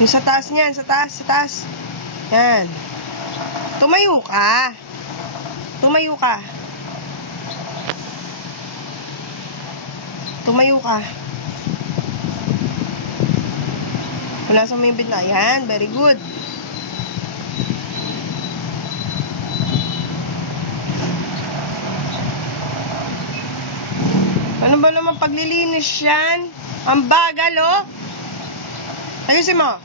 Yung sa taas niyan, sa taas, sa taas. Yan. Tumayo ka. Tumayo ka. Tumayo ka. Wala sa may bitna. Yan, very good. Ano ba naman paglilinis yan? Ang bagal, oh. Ayusin mo.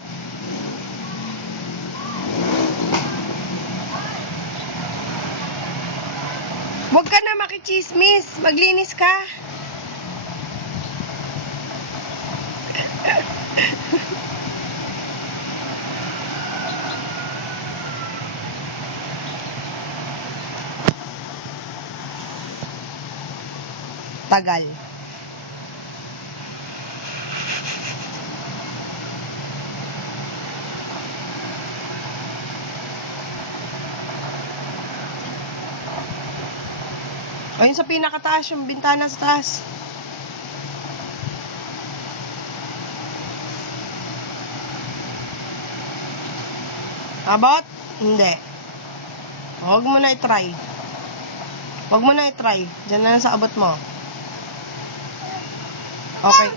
Huwag ka na makichismis. Maglinis ka. Tagal. Ayun sa pinakataas, yung bintana sa taas. Abot? Hindi. Huwag mo na i-try. Huwag mo na i-try. Diyan na lang sa abot mo. Okay.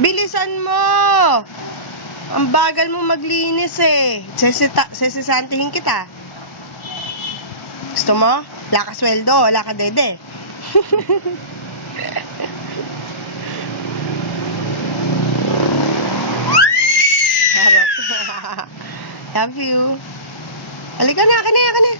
Bilisan mo! Ang bagal mo maglinis eh. Sesisantihin kita. Gusto mo? Wala ka sweldo, wala ka dede. Harap. Love you. Halika na, ka na.